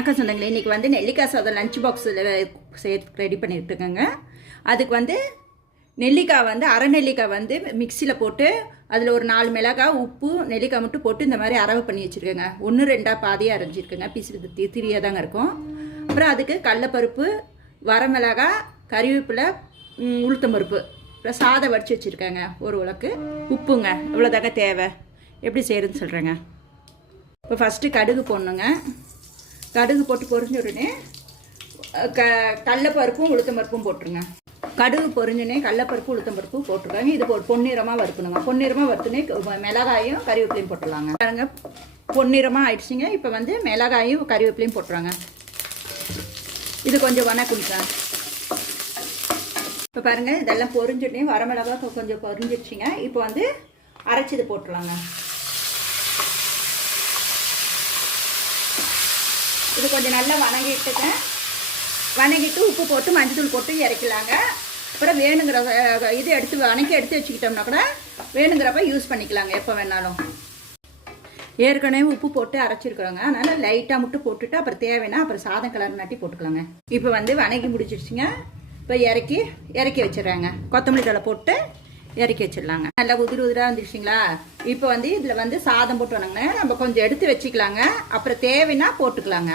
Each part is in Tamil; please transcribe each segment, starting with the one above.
வணக்கம் சொந்தங்களே இன்றைக்கி வந்து நெல்லிக்காய் சாதம் லஞ்ச் பாக்ஸில் சே ரெடி பண்ணிட்டு இருக்கேங்க அதுக்கு வந்து நெல்லிக்காய் வந்து அரை நெல்லிக்காய் வந்து மிக்சியில் போட்டு அதில் ஒரு நாலு மிளகாய் உப்பு நெல்லிக்காய் மட்டும் போட்டு இந்த மாதிரி அரவு பண்ணி வச்சுருக்கேங்க. ஒன்று ரெண்டாக பாதியாக அரைஞ்சிருக்கேங்க. பீஸ் திரியாக தாங்க இருக்கும். அப்புறம் அதுக்கு கடலப்பருப்பு வரமிளகாய் கறிவேப்பிலை உளுத்தம் உளுத்தம்பருப்பு அப்புறம் சாதம் வடித்து வச்சுருக்கேங்க ஒரு உலக்கு. உப்புங்க இவ்வளோதாங்க தேவை. எப்படி செய்கிறதுன்னு சொல்கிறேங்க இப்போ ஃபஸ்ட்டு கடுகு போடணுங்க. கடுகு போட்டு பொரிஞ்ச உடனே க கடலப்பருப்பும் உளுத்தம்பருப்பும் போட்டுருங்க. கடுகு பொரிஞ்சோடனே கடலப்பருப்பு உளுத்தம்பருப்பும் போட்டுருக்காங்க. இது ஒரு பொன்னிறமாக வறுக்கணுங்க. பொன்னிறமாக வறுத்துனே மிளகாயும் கறிவேப்பிலையும் போட்டுடலாங்க. பாருங்க பொன்னிறமாக ஆயிடுச்சுங்க. இப்போ வந்து மிளகாயும் கறிவேப்பிலையும் போட்டுறாங்க. இது கொஞ்சம் வணக்குங்க இப்போ பாருங்கள் இதெல்லாம் பொரிஞ்சுடனே வரமிளகா கொஞ்சம் பொரிஞ்சிருச்சுங்க. இப்போ வந்து அரைச்சி இது போட்டுடலாங்க. இது கொஞ்சம் நல்லா வணங்கிட்டுங்க. வணங்கிட்டு உப்பு போட்டு மஞ்சத்தூள் போட்டு இறக்கலாங்க அப்புறம் வேணுங்கிற இது எடுத்து வணக்கி எடுத்து வச்சுக்கிட்டோம்னா கூட வேணுங்கிறப்ப யூஸ் பண்ணிக்கலாங்க எப்போ வேணாலும். ஏற்கனவே உப்பு போட்டு அரைச்சிருக்கிறோங்க. அதனால் லைட்டாக மட்டும் போட்டுட்டு அப்புறம் தேவைன்னா அப்புறம் சாதம் கலர் நாட்டி போட்டுக்கலாங்க. இப்போ வந்து வணங்கி முடிச்சிருச்சுங்க இப்போ இறக்கி இறக்கி வச்சிடுறாங்க. கொத்தமல்லி தழை போட்டு இறக்கி வச்சிடலாங்க. நல்லா உதிரி உதிராக வந்துருச்சுங்களா இப்போ வந்து இதில் வந்து சாதம் போட்டு வணங்கினா நம்ம கொஞ்சம் எடுத்து வச்சுக்கலாங்க. அப்புறம் தேவைன்னா போட்டுக்கலாங்க.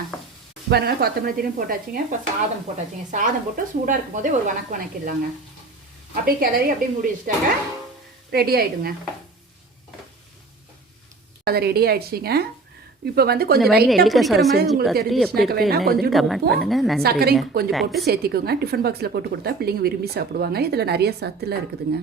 பாருங்க கொத்தமல்லி தீரும் போட்டாச்சுங்க. இப்போ சாதம் போட்டாச்சுங்க. சாதம் போட்டு சூடாக இருக்கும் போதே ஒரு வணக்கம் வணக்கிடலாங்க. அப்படியே கிளறி அப்படியே மூடி வச்சுட்டாக்க ரெடி ஆயிடுங்க. அது ரெடி ஆயிடுச்சுங்க. இப்போ வந்து கொஞ்சம் லைட்டாக மாதிரி உங்களுக்கு தெரிஞ்சுச்சுனாக்க வேணா கொஞ்சம் உப்பும். சர்க்கரையும் கொஞ்சம். போட்டு சேர்த்திக்கோங்க. டிஃபன் பாக்ஸில் போட்டு கொடுத்தா பிள்ளைங்க விரும்பி சாப்பிடுவாங்க. இதில் நிறைய சத்துலாம் இருக்குதுங்க.